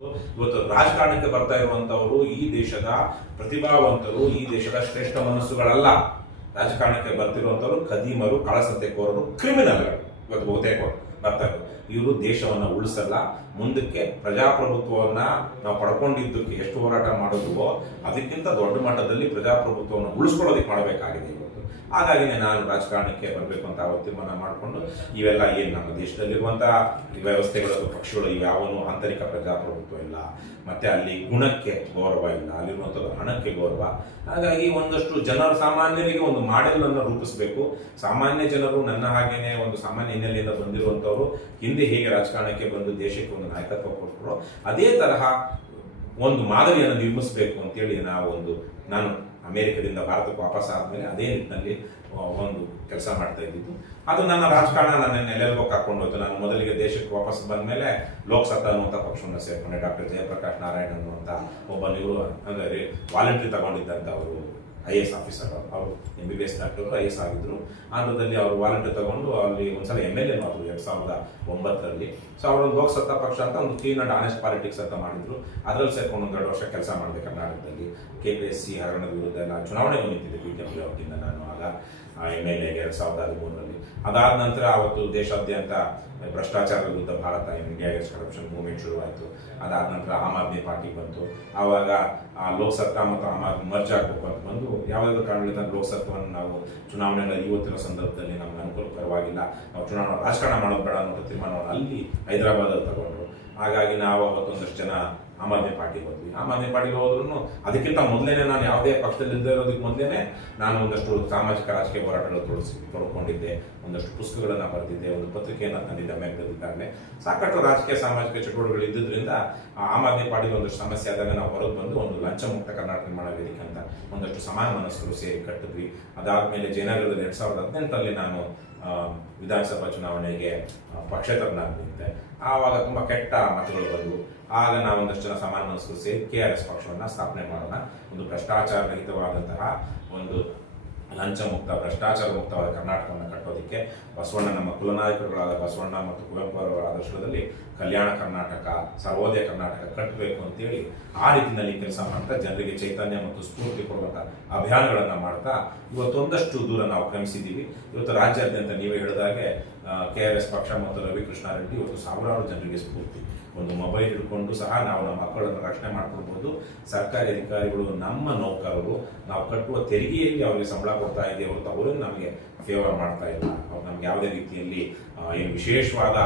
ಇವತ್ತು ರಾಜಕಾರಣಕ್ಕೆ ಬರ್ತಾ ಇರುವಂತವರು ಈ ದೇಶದ ಪ್ರತಿಭಾವಂತರು, ಈ ದೇಶದ ಶ್ರೇಷ್ಠ ಮನಸ್ಸುಗಳಲ್ಲ. ರಾಜಕಾರಣಕ್ಕೆ ಬರ್ತಿರುವಂತವರು ಖದೀಮರು, ಕಾಳಸಂತೆಕೋರರು, ಕ್ರಿಮಿನಲ್ಗಳು ಇವತ್ತು ಬಹುತೇಕ ಬರ್ತಾ ಇರೋದು. ಇವರು ದೇಶವನ್ನ ಉಳಿಸಲ್ಲ. ಮುಂದಕ್ಕೆ ಪ್ರಜಾಪ್ರಭುತ್ವವನ್ನ ನಾವು ಪಡ್ಕೊಂಡಿದ್ದಕ್ಕೆ ಎಷ್ಟು ಹೋರಾಟ ಮಾಡೋದುವೋ ಅದಕ್ಕಿಂತ ದೊಡ್ಡ ಮಟ್ಟದಲ್ಲಿ ಪ್ರಜಾಪ್ರಭುತ್ವವನ್ನು ಉಳಿಸ್ಕೊಳ್ಳೋದಕ್ಕೆ ಮಾಡಬೇಕಾಗಿದೆ ಇವತ್ತು. ಹಾಗಾಗಿನೇ ನಾನು ರಾಜಕಾರಣಕ್ಕೆ ಬರಬೇಕು ಅಂತ ತೀರ್ಮಾನ ಮಾಡಿಕೊಂಡು ಇವೆಲ್ಲ ಏನು ನಮ್ಮ ದೇಶದಲ್ಲಿರುವಂತಹ ವ್ಯವಸ್ಥೆಗಳು, ಪಕ್ಷಗಳು ಇವ್ಯಾವನು ಆಂತರಿಕ ಪ್ರಜಾಪ್ರಭುತ್ವ ಇಲ್ಲ, ಮತ್ತೆ ಅಲ್ಲಿ ಗುಣಕ್ಕೆ ಗೌರವ ಇಲ್ಲ, ಅಲ್ಲಿರುವಂಥದ್ದು ಹಣಕ್ಕೆ ಗೌರವ. ಹಾಗಾಗಿ ಒಂದಷ್ಟು ಜನರು, ಸಾಮಾನ್ಯರಿಗೆ ಒಂದು ಮಾಡೆಲ್ ಅನ್ನು ರೂಪಿಸಬೇಕು. ಸಾಮಾನ್ಯ ಜನರು ನನ್ನ ಹಾಗೇನೆ ಒಂದು ಸಾಮಾನ್ಯ ಹಿನ್ನೆಲೆಯಿಂದ ಬಂದಿರುವಂತವರು ಹಿಂದೆ ಹೇಗೆ ರಾಜಕಾರಣಕ್ಕೆ ಬಂದು ದೇಶಕ್ಕೆ ಒಂದು ನಾಯಕತ್ವ ಕೊಟ್ಟರು, ಅದೇ ತರಹ ಒಂದು ಮಾದರಿಯನ್ನು ನಿರ್ಮಿಸಬೇಕು ಅಂತೇಳಿ ನಾನು ಅಮೆರಿಕದಿಂದ ಭಾರತಕ್ಕೆ ವಾಪಸ್ ಆದ್ಮೇಲೆ ಅದೇ ನಿಟ್ಟಿನಲ್ಲಿ ಒಂದು ಕೆಲಸ ಮಾಡ್ತಾ ಇದ್ದಿದ್ದು. ಅದು ನನ್ನ ರಾಜಕಾರಣ ನನ್ನ ನೆಲೆಗೂ ಕರ್ಕೊಂಡು ಹೋಯ್ತು. ನಾನು ಮೊದಲಿಗೆ ದೇಶಕ್ಕೆ ವಾಪಸ್ ಬಂದ ಮೇಲೆ ಲೋಕಸತ್ತಾ ಅನ್ನುವಂಥ ಪಕ್ಷವನ್ನು ಸೇರ್ಕೊಂಡೆ. ಡಾಕ್ಟರ್ ಜಯಪ್ರಕಾಶ್ ನಾರಾಯಣ್ ಅನ್ನುವಂಥ ಒಬ್ಬ ನಿವರು ಅಂದರೆ ವಾಲಂಟ್ರಿ ತಗೊಂಡಿದ್ದಂಥ ಅವರು IAS ಆಫೀಸರ್, ಅವರು MBBS ಡಾಕ್ಟರ್ IAS ಆಗಿದ್ರು. ಆಂಧ್ರದಲ್ಲಿ ಅವರು ವಾಲಂಟ್ರಿ ತಗೊಂಡು ಅಲ್ಲಿ ಒಂದ್ಸಲ MLA ಆದರು 2009ರಲ್ಲಿ. ಸೊ ಅವರೊಂದು ಲೋಕಸತ್ತಾ ಪಕ್ಷ ಅಂತ ಒಂದು ಕ್ಲೀನ್ ಅಂಡ್ ಆನೆಸ್ಟ್ ಪಾಲಿಟಿಕ್ಸ್ ಅಂತ ಮಾಡಿದ್ರು. ಅದರಲ್ಲಿ ಸೇರ್ಕೊಂಡು ಒಂದು 2 ವರ್ಷ ಕೆಲಸ ಮಾಡಿದೆ ಕರ್ನಾಟಕದಲ್ಲಿ. KPSC ಹಗರಣದ ವಿರುದ್ಧ ಎಲ್ಲ ಚುನಾವಣೆಗೂ ನಿಂತಿದ್ದೆ BJP ಅವರಿಂದ ನಾನು ಆಗ MLA 2013ರಲ್ಲಿ. ಅದಾದ ನಂತರ ಅವತ್ತು ದೇಶಾದ್ಯಂತ ಭ್ರಷ್ಟಾಚಾರದ ವಿರುದ್ಧ Bharat India against corruption movement ಶುರುವಾಯಿತು. ಅದಾದ ನಂತರ ಆಮ್ ಆದ್ಮಿ ಪಾರ್ಟಿ ಬಂತು. ಆವಾಗ ಆ ಲೋಕಸತ್ತಾ ಮತ್ತು ಆಮ್ ಆದ್ಮಿ ಮರ್ಜ್ ಆಗಬೇಕು ಅಂತ ಬಂದು ಯಾವುದಾದ್ರೂ ಕಾರಣದಿಂದ ಲೋಕಸತ್ವವನ್ನು ನಾವು ಚುನಾವಣೆಗಳಲ್ಲಿ ಇವತ್ತಿನ ಸಂದರ್ಭದಲ್ಲಿ ನಮ್ಗೆ ಅನುಕೂಲಕರವಾಗಿಲ್ಲ, ನಾವು ಚುನಾವಣಾ ರಾಜಕಾರಣ ಮಾಡೋದು ಬೇಡ ಅನ್ನೋ ತೀರ್ಮಾನವನ್ನು ಅಲ್ಲಿ ಹೈದರಾಬಾದಲ್ಲಿ ತಗೊಂಡ್ರು. ಹಾಗಾಗಿ ನಾವು ಅವತ್ತೊಂದಷ್ಟು ಜನ ಆಮ್ ಆದ್ಮಿ ಪಾರ್ಟಿಗೆ ಹೋದ್ವಿ. ಆಮ್ ಆದ್ಮಿ ಪಾರ್ಟಿಗೆ ಹೋದ್ರೂ ಅದಕ್ಕಿಂತ ಮೊದಲೇನೆ ನಾನು ಯಾವುದೇ ಪಕ್ಷದಲ್ಲಿ ಇಲ್ಲದೆ ಇರೋದಕ್ಕೆ ಮೊದಲೇನೆ ನಾನು ಒಂದಷ್ಟು ಸಾಮಾಜಿಕ ರಾಜಕೀಯ ಹೋರಾಟಗಳು ತೊಡ್ಕೊಂಡಿದ್ದೆ, ಒಂದಷ್ಟು ಪುಸ್ತಕಗಳನ್ನು ಬರೆದಿದ್ದೆ, ಒಂದು ಪತ್ರಿಕೆಯನ್ನು ತಂದಿದ್ದೆ ಅಮೆರಿಕದಲ್ಲಿದ್ದಾಗಲೇ. ಸಾಕಷ್ಟು ರಾಜಕೀಯ ಸಾಮಾಜಿಕ ಚಟುವಟಿಕೆಗಳು ಇದ್ದಿದ್ದರಿಂದ ಆಮ್ ಆದ್ಮಿ ಪಾರ್ಟಿಗೆ ಒಂದಷ್ಟು ಸಮಸ್ಯೆ ಆದಾಗ ನಾವು ಹೊರಗೆ ಬಂದು ಒಂದು ಲಂಚ ಮುಕ್ತ ಕರ್ನಾಟಕ ನಿರ್ಮಾಣ ವೇದಿಕೆ ಅಂತ ಒಂದಷ್ಟು ಸಮಾನ ಮನಸ್ಕರು ಸೇರಿ ಕಟ್ಟಿದ್ವಿ. ಅದಾದ್ಮೇಲೆ ಜಯನಗರದಲ್ಲಿ 2018ರಲ್ಲಿ ನಾನು ವಿಧಾನಸಭಾ ಚುನಾವಣೆಗೆ ಪಕ್ಷೇತರನಾಗಿ ನಿಂತೆ. ಆವಾಗ ತುಂಬ ಕೆಟ್ಟ ಮತಗಳು ಬಂದವು. ಆಗ ನಾವು ಒಂದಷ್ಟು ಜನ ಸಮಾನ ಮನಸ್ಕರು ಸೇರಿ KRS ಪಕ್ಷವನ್ನು ಸ್ಥಾಪನೆ ಮಾಡೋಣ, ಒಂದು ಭ್ರಷ್ಟಾಚಾರ ರಹಿತವಾದಂತಹ ಒಂದು ಲಂಚ ಮುಕ್ತ, ಭ್ರಷ್ಟಾಚಾರ ಮುಕ್ತವಾದ ಕರ್ನಾಟಕವನ್ನು ಕಟ್ಟೋದಕ್ಕೆ ಬಸವಣ್ಣ, ನಮ್ಮ ಕುಲನಾಯಕರುಗಳಾದ ಬಸವಣ್ಣ ಮತ್ತು ಕುವೆಂಪು ಅವರ ಆದರ್ಶದಲ್ಲಿ ಕಲ್ಯಾಣ ಕರ್ನಾಟಕ, ಸರ್ವೋದಯ ಕರ್ನಾಟಕ ಕಟ್ಟಬೇಕು ಅಂತೇಳಿ ಆ ರೀತಿಯಲ್ಲಿ ಕೆಲಸ ಮಾಡ್ತಾ ಜನರಿಗೆ ಚೈತನ್ಯ ಮತ್ತು ಸ್ಫೂರ್ತಿ ಕೊಡುವಂಥ ಅಭಿಯಾನಗಳನ್ನು ಮಾಡ್ತಾ ಇವತ್ತೊಂದಷ್ಟು ದೂರ ನಾವು ಕ್ರಮಿಸಿದ್ದೀವಿ. ಇವತ್ತು ರಾಜ್ಯಾದ್ಯಂತ ನೀವೇ ಹೇಳಿದಾಗೆ KRS ಪಕ್ಷ ಮತ್ತು ರವಿಕೃಷ್ಣಾರೆಡ್ಡಿ ಇವತ್ತು ಸಾವಿರಾರು ಜನರಿಗೆ ಸ್ಫೂರ್ತಿ. ಒಂದು ಮೊಬೈಲ್ ಹಿಡ್ಕೊಂಡು ಸಹ ನಾವು ನಮ್ಮ ಮಕ್ಕಳನ್ನು ರಕ್ಷಣೆ ಮಾಡ್ಕೊಳ್ಬೋದು. ಸರ್ಕಾರಿ ಅಧಿಕಾರಿಗಳು ನಮ್ಮ ನೌಕರರು, ನಾವು ಕಟ್ಟುವ ತೆರಿಗೆಯಲ್ಲಿ ಅವರಿಗೆ ಸಂಬಳ ಕೊಡ್ತಾ ಇದ್ದೇವೆ ಹೊರತು ಅವರನ್ನು ನಮಗೆ ಫೇವರ್ ಮಾಡ್ತಾ ಇಲ್ಲ. ಅವ್ರು ನಮ್ಗೆ ಯಾವುದೇ ರೀತಿಯಲ್ಲಿ ಏನು ವಿಶೇಷವಾದ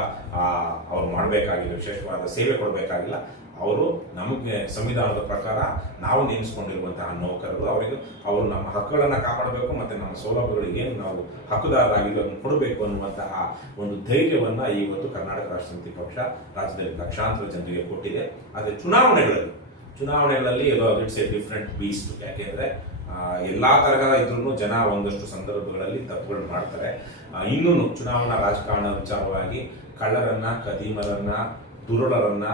ಅವ್ರು ಮಾಡಬೇಕಾಗಿಲ್ಲ, ವಿಶೇಷವಾದ ಸೇವೆ ಕೊಡಬೇಕಾಗಿಲ್ಲ. ಅವರು ನಮಗೆ ಸಂವಿಧಾನದ ಪ್ರಕಾರ ನಾವು ನೇಮಿಸಿಕೊಂಡಿರುವಂತಹ ನೌಕರರು, ಅವರು ನಮ್ಮ ಹಕ್ಕುಗಳನ್ನು ಕಾಪಾಡಬೇಕು ಮತ್ತು ನಮ್ಮ ಸೌಲಭ್ಯಗಳಿಗೆ ಏನು ನಾವು ಹಕ್ಕುದಾರರಾಗಿದ್ದು ಅದನ್ನು ಕೊಡಬೇಕು ಅನ್ನುವಂತಹ ಒಂದು ಧೈರ್ಯವನ್ನು ಇವತ್ತು ಕರ್ನಾಟಕ ರಾಷ್ಟ್ರ ಸಮಿತಿ ಪಕ್ಷ ರಾಜ್ಯದಲ್ಲಿ ಲಕ್ಷಾಂತರ ಜನರಿಗೆ ಕೊಟ್ಟಿದೆ. ಆದರೆ ಚುನಾವಣೆಗಳಲ್ಲಿ ಇಟ್ಸ್ ಎ ಡಿಫ್ರೆಂಟ್ ಬೀಸ್ಟ್. ಯಾಕೆಂದರೆ ಎಲ್ಲಾ ತರಹದ ಇದ್ರೂ ಜನ ಒಂದಷ್ಟು ಸಂದರ್ಭಗಳಲ್ಲಿ ತಪ್ಪುಗಳು ಮಾಡ್ತಾರೆ. ಇನ್ನೂ ಚುನಾವಣಾ ರಾಜಕಾರಣ ವಿಚಾರವಾಗಿ ಕಳ್ಳರನ್ನ, ಖದೀಮರನ್ನ, ದುರುಳರನ್ನ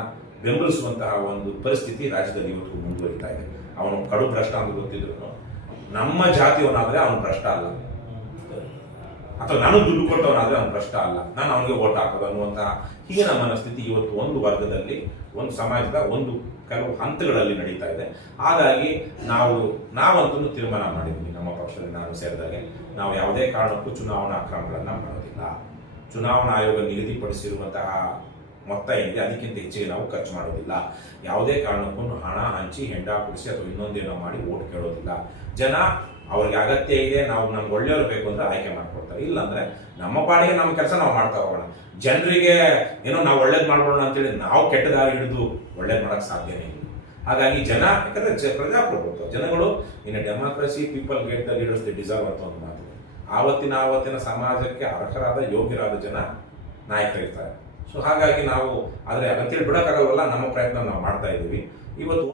ಬೆಂಬಲಿಸುವಂತಹ ಒಂದು ಪರಿಸ್ಥಿತಿ ರಾಜ್ಯದಲ್ಲಿ ಇವತ್ತು ಮುಂದುವರಿತಾ ಇದೆ. ಅವನು ಕಡು ಭ್ರಷ್ಟ ಅಂತ ಗೊತ್ತಿದ್ರು ನಮ್ಮ ಜಾತಿಯವನಾದ್ರೆ ಅವನು ಭ್ರಷ್ಟ ಅಲ್ಲ, ಅಥವಾ ನಾನು ದುಡ್ಡು ಕೊಟ್ಟವನಾದ್ರೆ ಅವನು ಭ್ರಷ್ಟ ಅಲ್ಲ, ನಾನು ಅವನಿಗೆ ಓಟ್ ಹಾಕೋದು ಅನ್ನುವಂತಹ ಹೀನ ಮನಸ್ಥಿತಿ ಇವತ್ತು ಒಂದು ವರ್ಗದಲ್ಲಿ, ಒಂದು ಸಮಾಜದ ಒಂದು ಕೆಲವು ಹಂತಗಳಲ್ಲಿ ನಡೀತಾ ಇದೆ. ಹಾಗಾಗಿ ನಾವಂತೂ ತೀರ್ಮಾನ ಮಾಡಿದ್ವಿ ನಮ್ಮ ಪಕ್ಷದಲ್ಲಿ ನಾನು ಸೇರಿದಾಗೆ, ನಾವು ಯಾವುದೇ ಕಾರಣಕ್ಕೂ ಚುನಾವಣಾ ಅಕ್ರಮಗಳನ್ನ ಮಾಡೋದಿಲ್ಲ. ಚುನಾವಣಾ ಆಯೋಗ ನಿಗದಿಪಡಿಸಿರುವಂತಹ ಮೊತ್ತ ಏನಿದೆ ಅದಕ್ಕಿಂತ ಹೆಚ್ಚಿಗೆ ನಾವು ಖರ್ಚು ಮಾಡೋದಿಲ್ಲ. ಯಾವುದೇ ಕಾರಣಕ್ಕೂ ಹಣ ಹಂಚಿ, ಹೆಂಡ ಕುಡಿಸಿ ಅಥವಾ ಇನ್ನೊಂದೇನೋ ಮಾಡಿ ಓಟ್ ಕೇಳೋದಿಲ್ಲ. ಜನ ಅವ್ರಿಗೆ ಅಗತ್ಯ ಇದೆ, ನಮ್ಗೆ ಒಳ್ಳೆಯವರು ಬೇಕು ಅಂದ್ರೆ ಆಯ್ಕೆ ಮಾಡ್ಕೊಡ್ತಾರೆ. ಇಲ್ಲಾಂದ್ರೆ ನಮ್ಮ ಪಾಡಿಗೆ ನಮ್ಮ ಕೆಲಸ ನಾವು ಮಾಡ್ತಾ ಹೋಗೋಣ. ಜನರಿಗೆ ಏನೋ ನಾವು ಒಳ್ಳೇದು ಮಾಡ್ಬೋಣ ಅಂತೇಳಿ ನಾವು ಕೆಟ್ಟ ದಾರಿ ಹಿಡಿದು ಒಳ್ಳೇದು ಮಾಡೋಕ್ಕೆ ಸಾಧ್ಯನೇ ಇಲ್ಲ. ಹಾಗಾಗಿ ಯಾಕಂದ್ರೆ ಪ್ರಜಾಪ್ರಭುತ್ವ, ಜನಗಳು in democracy people get the leaders they deserve ಅಂತ ಒಂದು ಮಾತು. ಆವತ್ತಿನ ಸಮಾಜಕ್ಕೆ ಅರ್ಹರಾದ ಯೋಗ್ಯರಾದ ಜನ ನಾಯಕರಿರ್ತಾರೆ. ಸೊ ಹಾಗಾಗಿ ನಾವು ಆದರೆ ಅಗತ್ಯ ಬಿಡೋಕ್ಕಾಗಲ್ವಲ್ಲ, ನಮ್ಮ ಪ್ರಯತ್ನ ನಾವು ಮಾಡ್ತಾ ಇದ್ದೀವಿ ಇವತ್ತು.